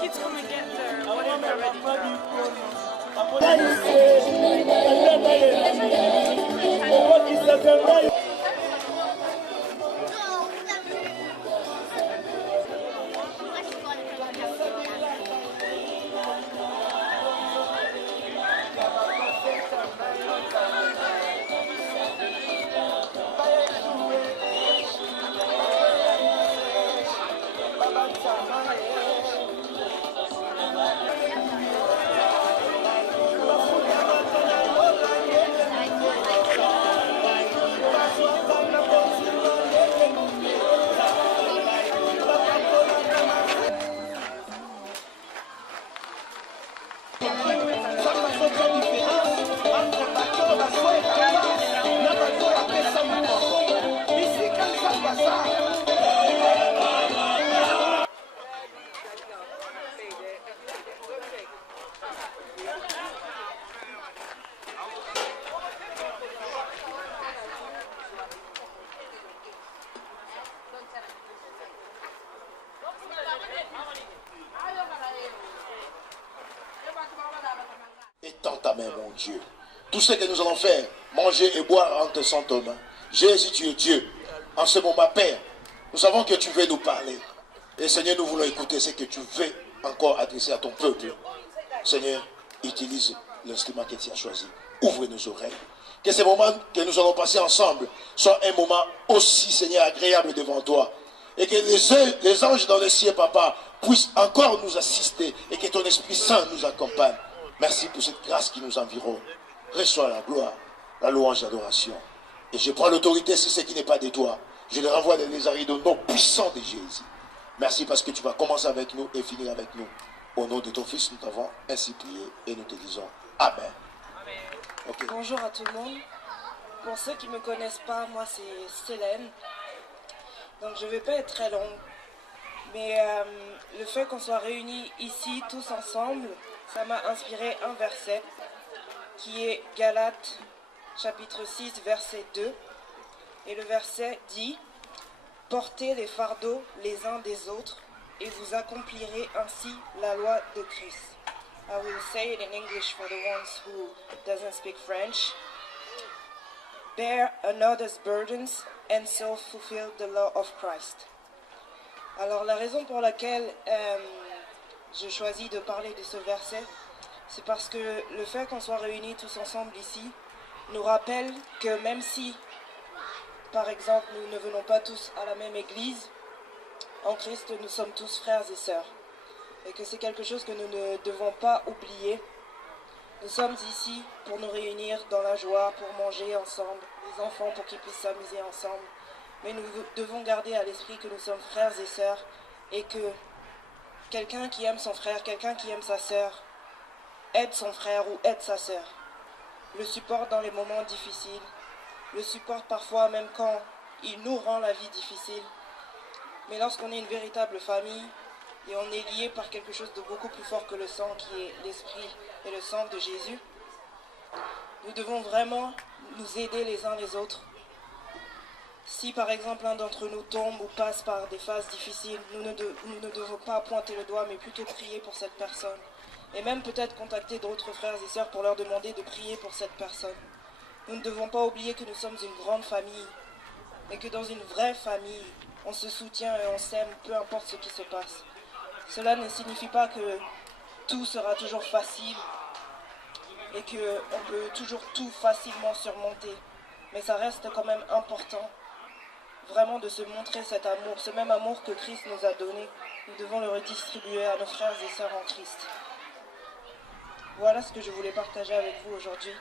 Kids gonna get their whatever ready. Étends ta main, mon Dieu. Tout ce que nous allons faire, manger et boire entre sans tes mains. Jésus, tu es Dieu. En ce moment, Père, nous savons que tu veux nous parler. Et Seigneur, nous voulons écouter ce que tu veux encore adresser à ton peuple. Seigneur, utilise l'instrument que tu as choisi. Ouvre nos oreilles. Que ces moments que nous allons passer ensemble soient un moment aussi, Seigneur, agréable devant toi. Et que les anges dans le ciel, Papa, puissent encore nous assister et que ton Esprit Saint nous accompagne. Merci pour cette grâce qui nous environne. Reçois la gloire, la louange, l'adoration. Et je prends l'autorité sur ce qui n'est pas de toi. Je le renvoie dans les arrêts de nom puissant de Jésus. Merci parce que tu vas commencer avec nous et finir avec nous. Au nom de ton Fils, nous t'avons ainsi prié et nous te disons Amen. Okay. Bonjour à tout le monde. Pour ceux qui ne me connaissent pas, moi c'est Célène. Donc je ne vais pas être très longue. Mais le fait qu'on soit réunis ici tous ensemble, ça m'a inspiré un verset qui est Galates chapitre 6 verset 2. Et le verset dit « Portez les fardeaux les uns des autres et vous accomplirez ainsi la loi de Christ. » I will say it in English for the ones who doesn't speak French. Bear another's burdens and so fulfill the law of Christ. Alors la raison pour laquelle je choisis de parler de ce verset, c'est parce que le fait qu'on soit réunis tous ensemble ici nous rappelle que même si, par exemple, nous ne venons pas tous à la même église, en Christ nous sommes tous frères et sœurs. Et que c'est quelque chose que nous ne devons pas oublier. Nous sommes ici pour nous réunir dans la joie, pour manger ensemble, les enfants pour qu'ils puissent s'amuser ensemble. Mais nous devons garder à l'esprit que nous sommes frères et sœurs et que quelqu'un qui aime son frère, quelqu'un qui aime sa sœur, aide son frère ou aide sa sœur. Le supporte dans les moments difficiles, le supporte parfois même quand il nous rend la vie difficile. Mais lorsqu'on est une véritable famille, et on est lié par quelque chose de beaucoup plus fort que le sang, qui est l'esprit et le sang de Jésus, nous devons vraiment nous aider les uns les autres. Si par exemple l'un d'entre nous tombe ou passe par des phases difficiles, nous ne devons pas pointer le doigt, mais plutôt prier pour cette personne. Et même peut-être contacter d'autres frères et sœurs pour leur demander de prier pour cette personne. Nous ne devons pas oublier que nous sommes une grande famille, et que dans une vraie famille, on se soutient et on s'aime, peu importe ce qui se passe. Cela ne signifie pas que tout sera toujours facile et qu'on peut toujours tout facilement surmonter. Mais ça reste quand même important vraiment de se montrer cet amour, ce même amour que Christ nous a donné. Nous devons le redistribuer à nos frères et sœurs en Christ. Voilà ce que je voulais partager avec vous aujourd'hui.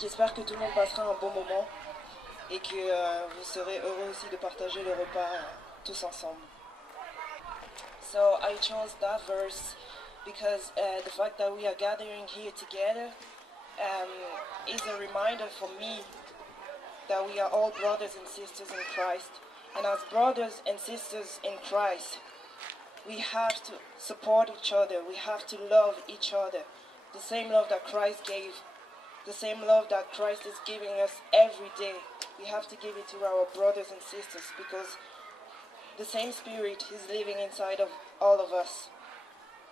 J'espère que tout le monde passera un bon moment. et que vous serez heureux aussi de partager le repas tous ensemble. So I chose that verse because the fact that we are gathering here together is a reminder for me that we are all brothers and sisters in Christ. And as brothers and sisters in Christ, we have to support each other. We have to love each other. The same love that Christ gave, the same love that Christ is giving us every day. We have to give it to our brothers and sisters because the same Spirit is living inside of all of us.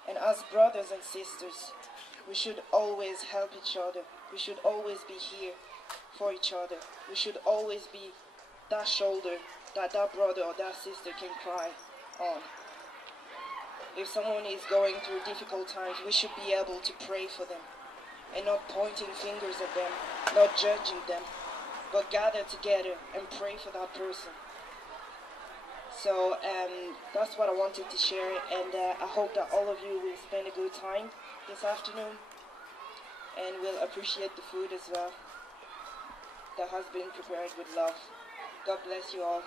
And as brothers and sisters, we should always help each other. We should always be here for each other. We should always be that shoulder that brother or that sister can cry on. If someone is going through difficult times, we should be able to pray for them and not pointing fingers at them, not judging them, but gather together and pray for that person. So that's what I wanted to share, and I hope that all of you will spend a good time this afternoon and will appreciate the food as well that has been prepared with love. God bless you all.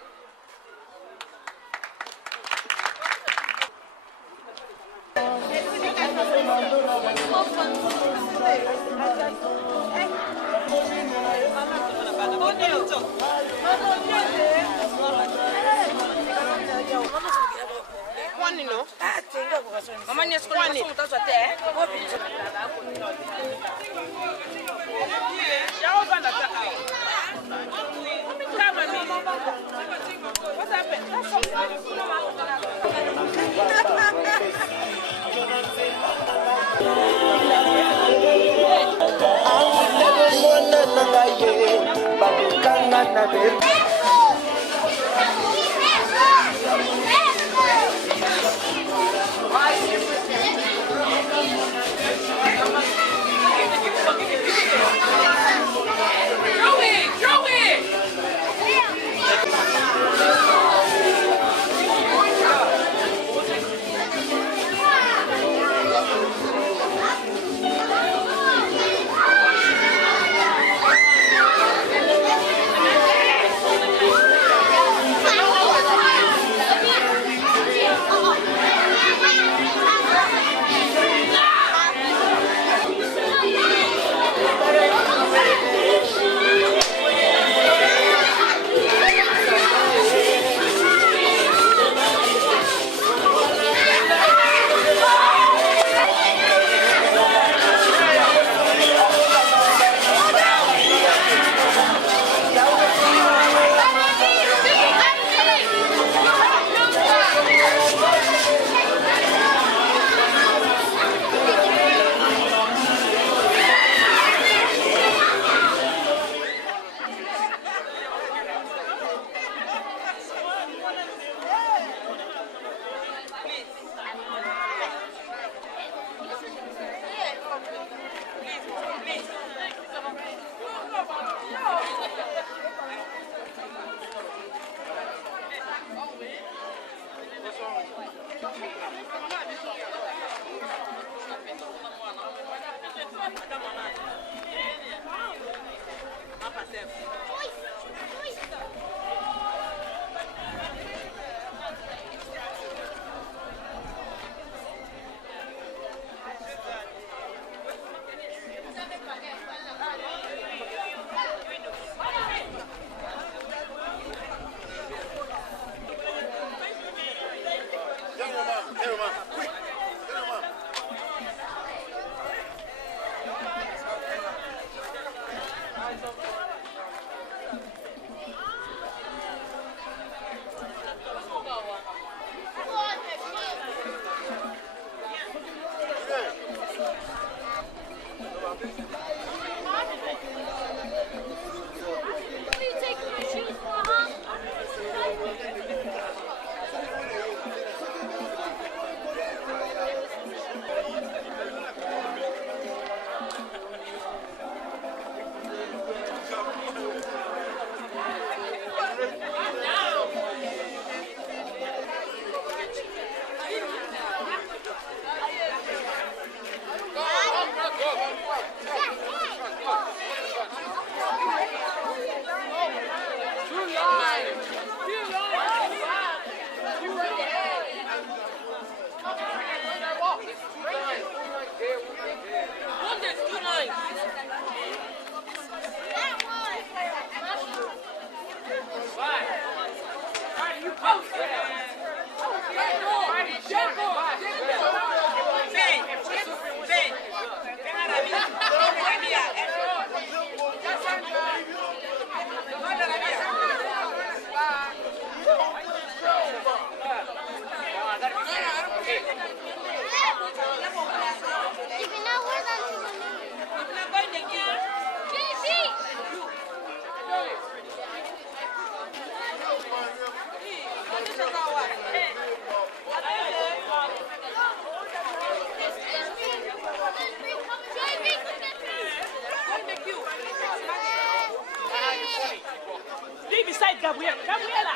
Be beside Gabriela. Gabriela.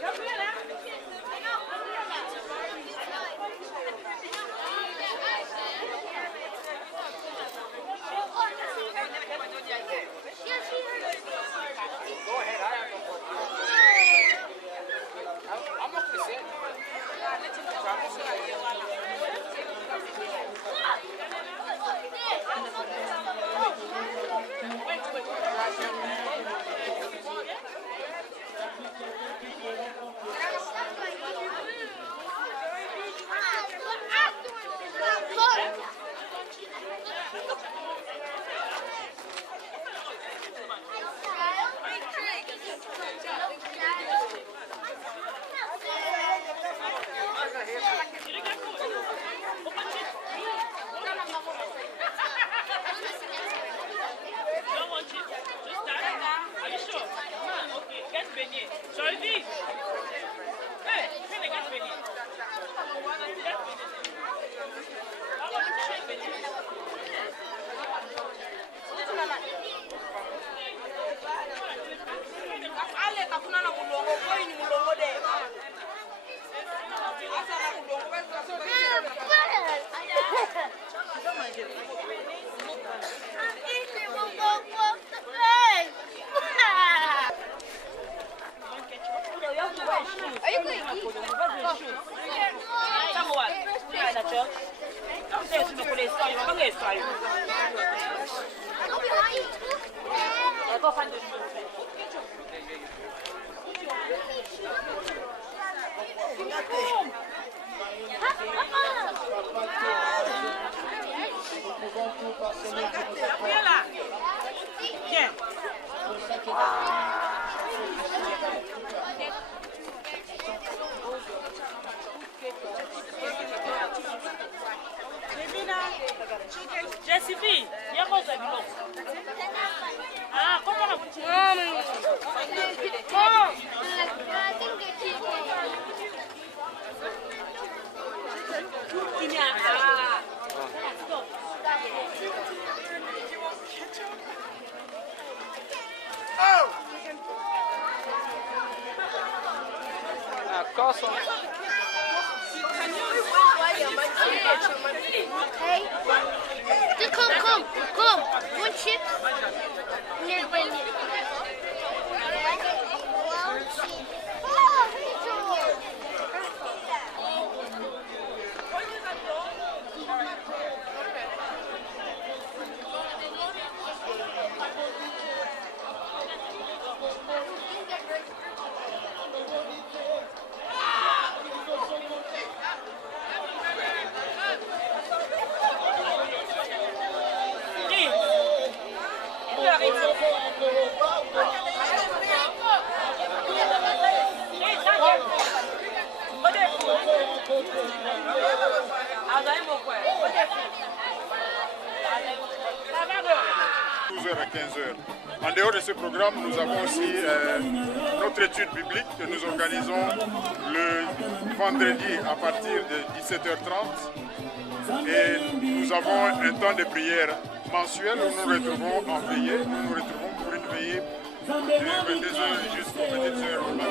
Gabriela. Go ahead, I have no problem. I'm not going to say it. Josephine, viens voir ça, Bilo. Ah, comment on a foutu? Hey, just come. One chip. À 15h. En dehors de ce programme, nous avons aussi notre étude biblique que nous organisons le vendredi à partir de 17h30. Et nous avons un temps de prière mensuel où nous nous retrouvons en veillée. Nous nous retrouvons pour une veillée de 22h jusqu'aux petites heures du matin.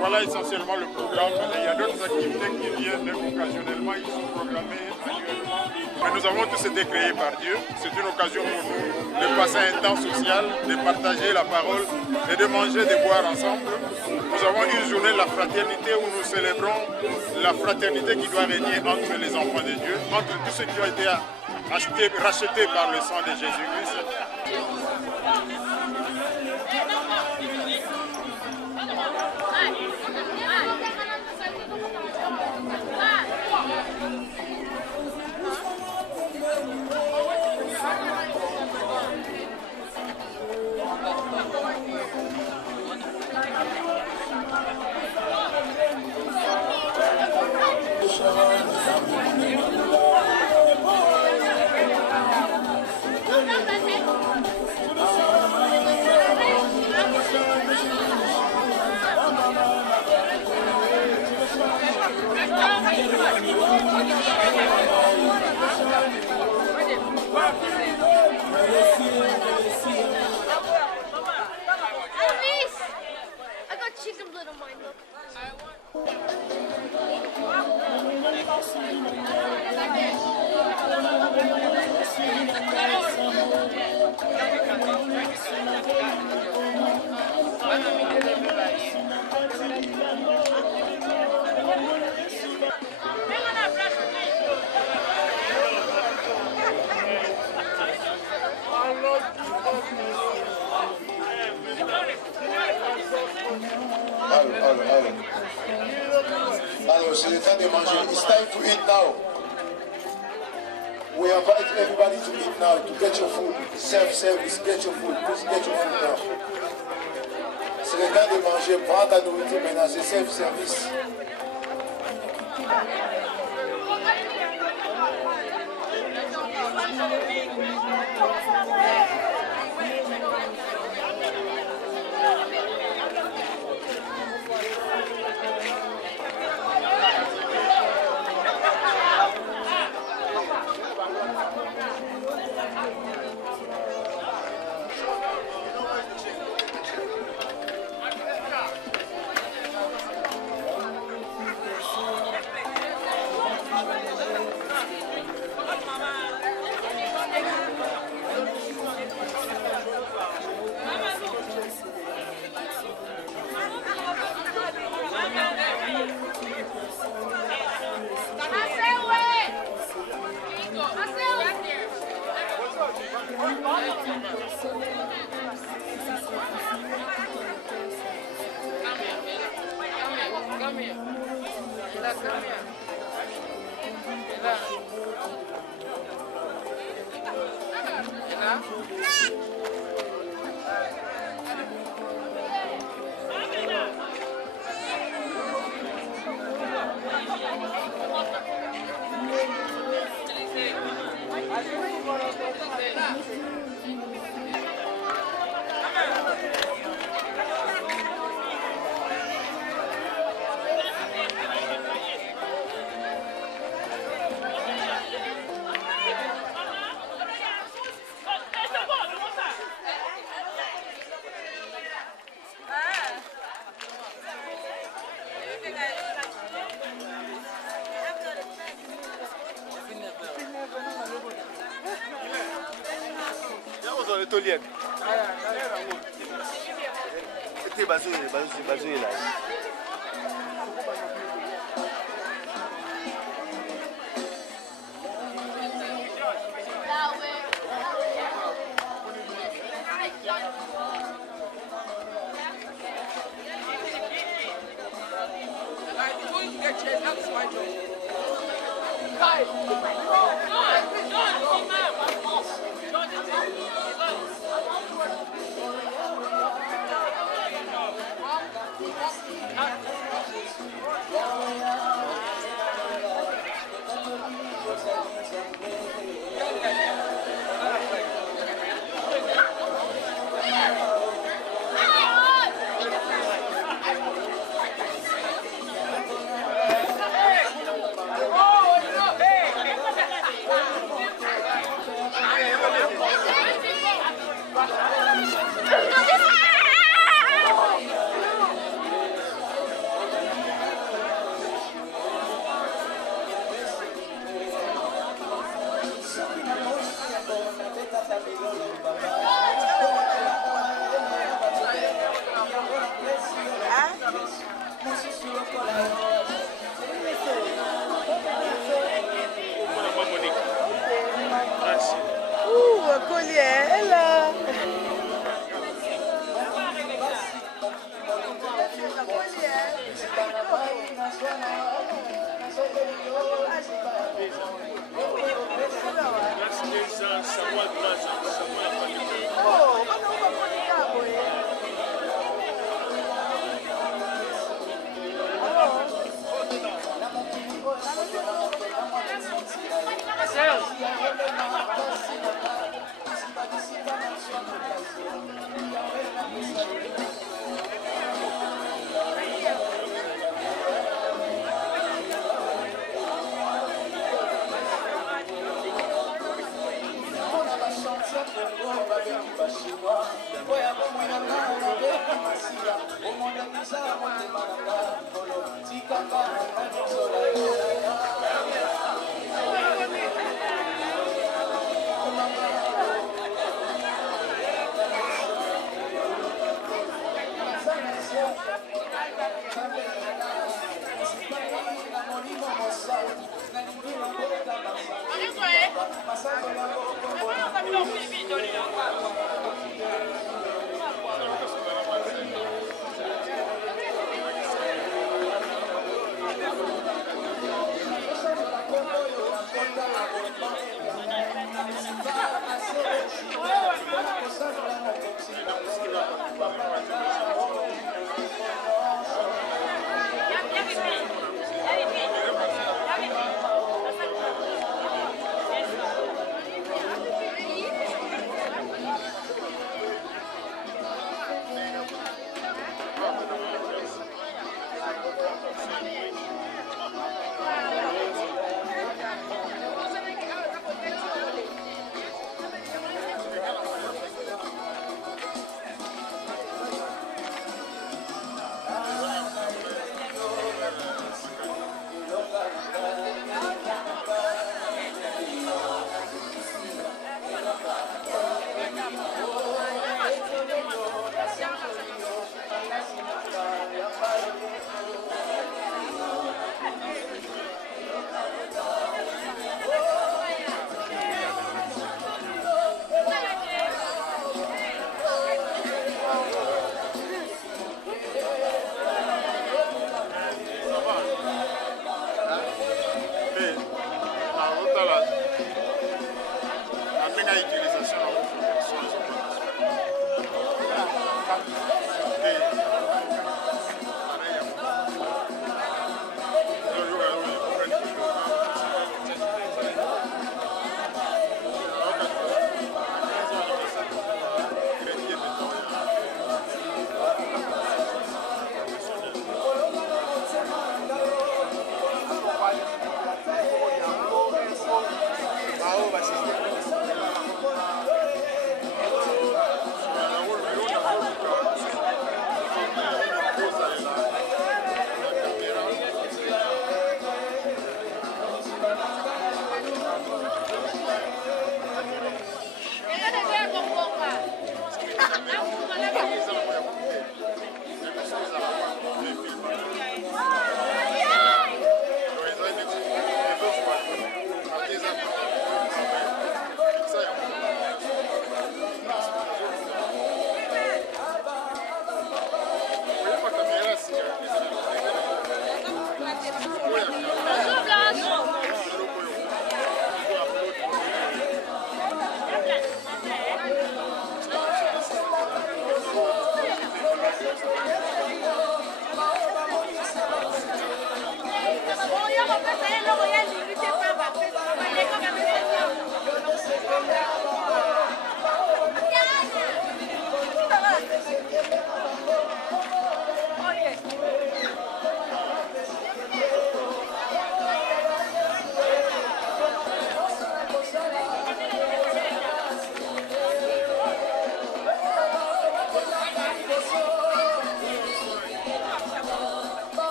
Voilà essentiellement le programme. Et il y a d'autres activités qui viennent occasionnellement, ils sont programmés annuellement. Mais nous avons tous été créés par Dieu. C'est une occasion pour nous de passer un temps social, de partager la parole et de manger, de boire ensemble. Nous avons une journée de la fraternité où nous célébrons la fraternité qui doit régner entre les enfants de Dieu, entre tous ceux qui ont été rachetés par le sang de Jésus-Christ. c'est le temps de manger. It's time to eat now. We invite everybody to eat now, to get your food. Self-service, get your food. Please get your food now. C'est le temps de manger. Prends ta nourriture maintenant. C'est self-service.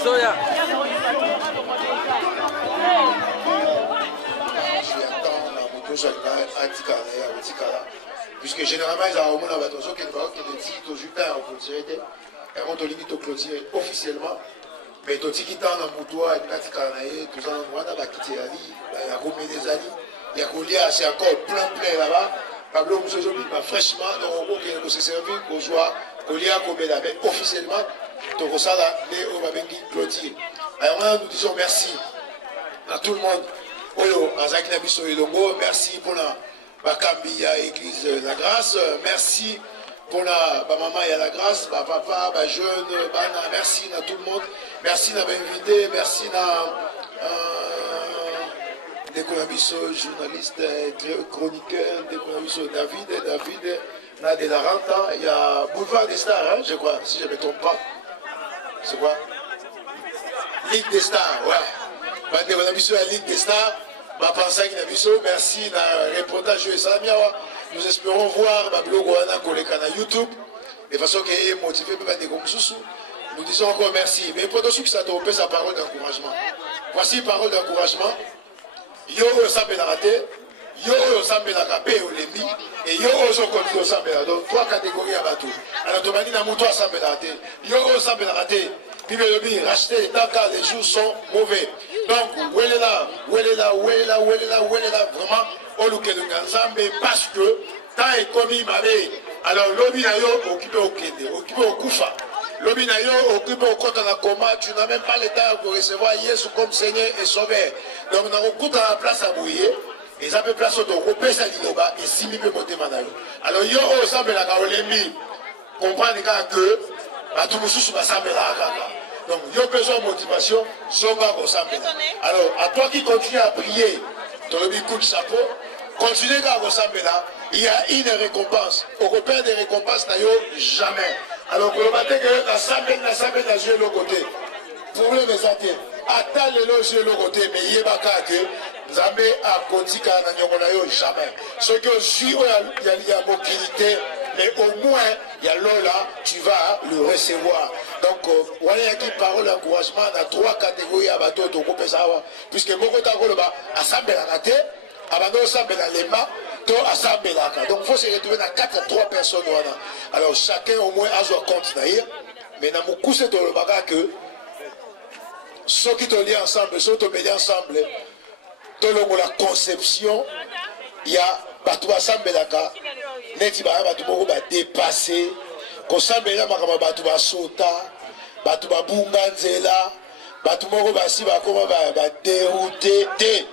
Bazoya. Puisque généralement, ils ont un bateau qui est au Jupiter, on peut tirer, et on te limite au clôture officiellement. Mais tout ce qui est en Moutoua, tout ça, on a quitté la vie, il y a Romé des Ali, il y a Goliath, c'est encore plein là-bas. Pablo Moussozo, fraîchement, donc on peut se servir, qu'on soit Goliath, qu'on met là, mais officiellement, donc ça, là, on va venir clôture. Alors, nous disons merci à tout le monde. Merci pour la Bakambi à l'église La Grâce. Merci pour la maman et la grâce, papa, jeune, merci à tout le monde. Merci à l'invité, merci à journaliste, chroniqueur, David, de la Renta. Il y a Boulevard des Stars, hein, je crois, si je ne me trompe pas. C'est quoi? Ligue des Stars, ouais. La Ligue des Stars, merci le reportage de Salamiawa. Nous espérons voir sur YouTube de façon qu'il est motivé par des groupes. Nous disons encore merci. Mais pour tous ceux qui s'attendent sa parole d'encouragement. Voici parole d'encouragement. Yo sambe la raté, yo sambe la capé au lemi, et yo oso continue sambe la. Donc trois catégories à bateau. Alors tu m'as dit na moutoua sambe la raté, yo sambe la raté. Bibelobi, racheter tant car les jours sont mauvais. Donc, où elle est là, vraiment, on nous qu'elle nous parce que tant est commis ma vie. Alors, l'obi na yo occupé au Kédé, occupé au Koufa. L'obi na yo occupé au compte en coma, tu n'as même pas l'état pour recevoir Yesu comme Seigneur et Sauveur. Donc, on a un compte à la place à bouiller. Et ça peut placer au repère ça dit là-bas et si peut monter manayo. Alors, yo ressemble à la Kaolemi. Comprendre que, tout le monde va s'amener à la. Donc, il y a besoin de motivation, alors, à toi qui continue à prier, dans le coup de chapeau, continue à ressembler là, il y a une récompense. Au repère des récompenses, jamais. Alors, pour le matin, l'assemblée n'a joué de l'autre côté. Pour le messager, attends les loges de l'autre côté, mais il y a pas que Zambé a continué à jamais. Ce que je suis, il y a mobilité. Mais au moins, il y a l'eau là, tu vas le recevoir. Donc, voilà qui parole d'encouragement dans trois catégories à bateau de groupe Sawa. Puisque beaucoup de gens assemblent la raté, abandon assemblent la lema, to assemblent la. Donc, il faut se retrouver dans 4-3 personnes. Alors, chacun au moins a son compte d'ailleurs. Mais dans mon coup, c'est dans le bagage que ceux qui te lient ensemble, ceux qui te mettent ensemble, dans la conception, il y a bateau assemblent la. Neti ba batu moko ba dépasser kosambela makama batu ba sota batu ba bunga nzela batu moko ba si ba koma ba dérouté te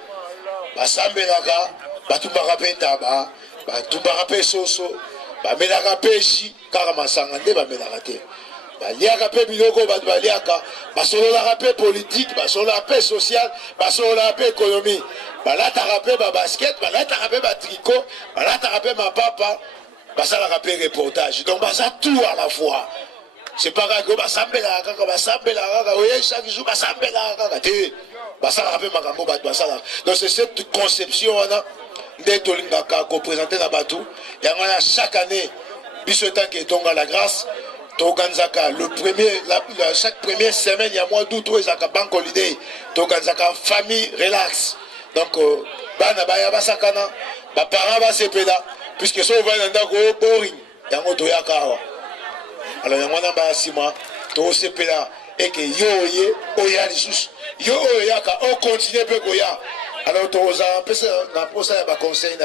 basambelaka batu ba rapenda batu ba rapé soso ba melaka peshi kaka masanga nde ba melaka te ba liaka pe biloko batu ba liaka basolola pe politique basolola pe social basolola pe économie balata rapé ba basket balata rapé ba tricot balata rapé ma papa ça la rappelle reportage. Donc, ça tout à la fois. C'est pas grave que ça chaque jour, ça rappelle ma gambo. Donc, c'est cette conception d'être qu'on présentait dans Batou. Et chaque année, tant que est la grâce, chaque première semaine, il y a mois d'août, il y a banque holiday. Famille relax. Donc, parents va se péda. Puisque ça va dans le boring, il y a un autre yakawa. Alors, il y a un autre sima, tout ce péda, et que yo oya les yo yaka, on continue peu goya. Alors, tu as un peu de conseil,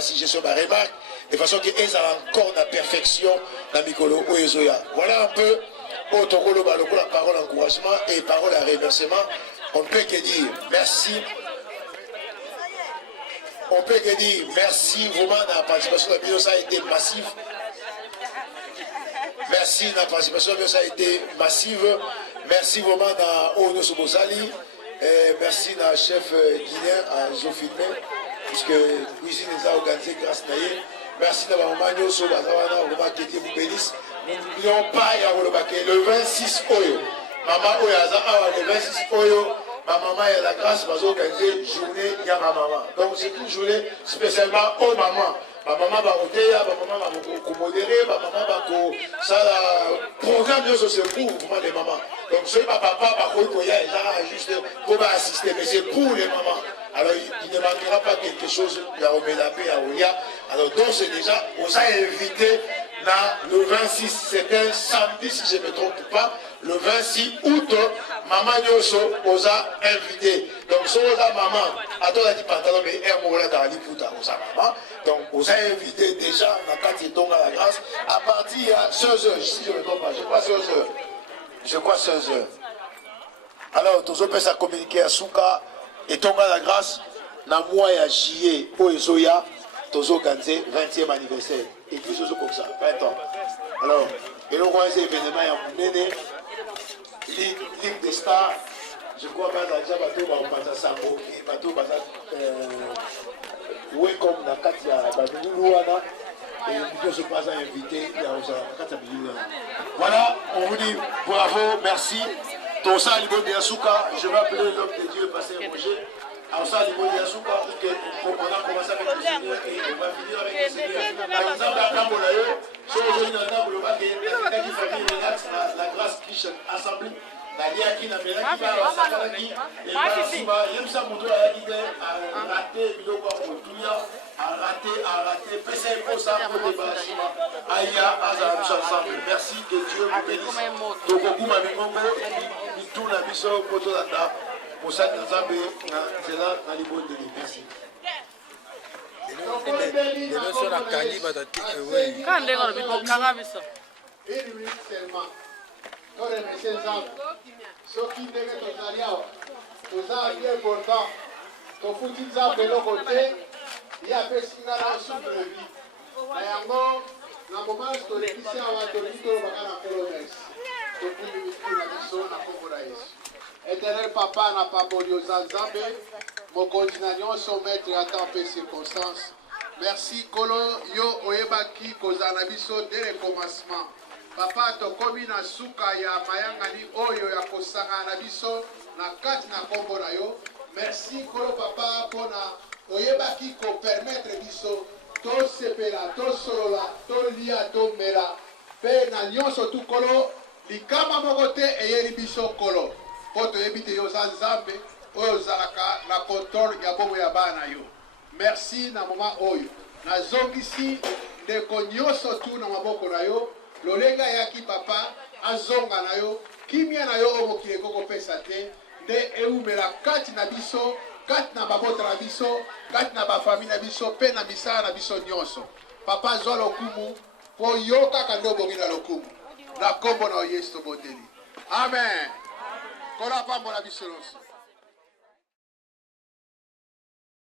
si je suis ma remarque, de façon qu'ils ont encore la perfection dans Mikolo Oyezoya. Voilà un peu, la parole d'encouragement et parole à remerciement. On ne peut que dire merci. On peut que dire merci vraiment de la participation de la vidéo, ça a été massif. Merci de la participation de la vidéo, ça a été massive. Merci vraiment à Ono Sobosali. Merci à chef guinéen, à Zofilme, puisque la cuisine est organisée grâce à lui. Merci à Maman Nyoso, Bazawana, qui vous bénisse. Nous n'oublions pas, le 26 Oyo. Maman Oyo, le 26 Oyo. Ma maman a la grâce, va organiser une journée, il y a ma maman. Donc c'est une journée spécialement aux mamans. maman va oteya, maman va modérer, maman va ça programme c'est pour vraiment les mamans. Donc ce papa juste pour assister, mais c'est pour les mamans. Alors il ne manquera pas quelque chose à Omedapé, à Olia. Alors donc c'est déjà, on s'est invité le 26, c'est un samedi si je ne me trompe pas, le 26 août, maman Nyoso on a invité. Donc si on a maman, attends la dit pantalon mais elle m'a dit putain on a maman. Donc on a invité déjà dans le quartier Tonga la Grâce à partir de 16h, si je ne me trompe pas, je crois 16h. Je crois 16h. Alors tous on peut ça communiquer à Souka et Tonga la Grâce dans le mois de juillet pour Ezoya, tous organisé 20e anniversaire. Et puis, c'est comme ça, 20 ans. Alors, et l'on voit ces événements, il y a Ligue des Stars, je crois que déjà, bateau va passer Sambo, bateau va passer oui, comme dans le cadre de Louana, et nous se passe à inviter, voilà, on vous dit bravo, merci. Tosa Libo de Yasuka, je vais appeler l'homme de Dieu, passer Roger. Alors ça, Libo de Yasuka, on a commencé avec le Seigneur et on va finir avec le Seigneur. Par exemple, à Kamolayo, si on veut une Kamolayo, la grâce Christian Assemblée, la Liaki, la Mélaki, la Sakalaki, et la Sima, Yemsa Mouto, la Yaki, a raté, Biloko, Tuya, a raté, Pessé, Kosa, Kote, Sima, Aya, Aza, nous ensemble. Merci, que Dieu vous bénisse. Tokoku, Mami Mongo, Mitou, Nabiso, Koto, Landa, Moussa, Nzambe, Zela, Nalibo, Merci. Une minute seulement. Nous remercions Nzambe. Ceux qui dégagent nos alliés, nous avons bien important. Nous foutons Nzambe de l'autre côté. Il y a des signaux dans le vie. Mais dans le moment où nous sommes ici, nous avons fait le merci. Depuis le ministère de la mission, nous avons fait Éternel Papa, n'a pas bolé aux Nzambe. Mon continuation, son maître à temps et circonstances. Merci, Kolo, yo, oyebaki, kozanabiso, dès le commencement. Papa, to komi na suka ya mayangani oyo ya kosanga na biso na kati na kombo na yo. Merci, Kolo Papa, pona oyebaki ko permettre biso to sepela, to solola, to lia, to mela. Pe na nyonso tu Kolo, likama mokote eyeli biso Kolo. Poto yebite yo za Nzambe, oyo zalaka na contrôle ya bobo ya bana yo. Merci na mama oyo. Na zongisi ndeko nyonso tu na maboko na yo. Lolenga yaki papa azonga na yo. Kimia na yo omokile koko pesa te. Nde eumela kati na biso, kati na babota na biso, kati na bafami na biso, pe na misala na biso nyonso. Papa zwa lokumu, po yo kaka nde obongi na lokumu. Na kombo na Yesu tobondeli. Amen. Kola pambo na biso nyonso.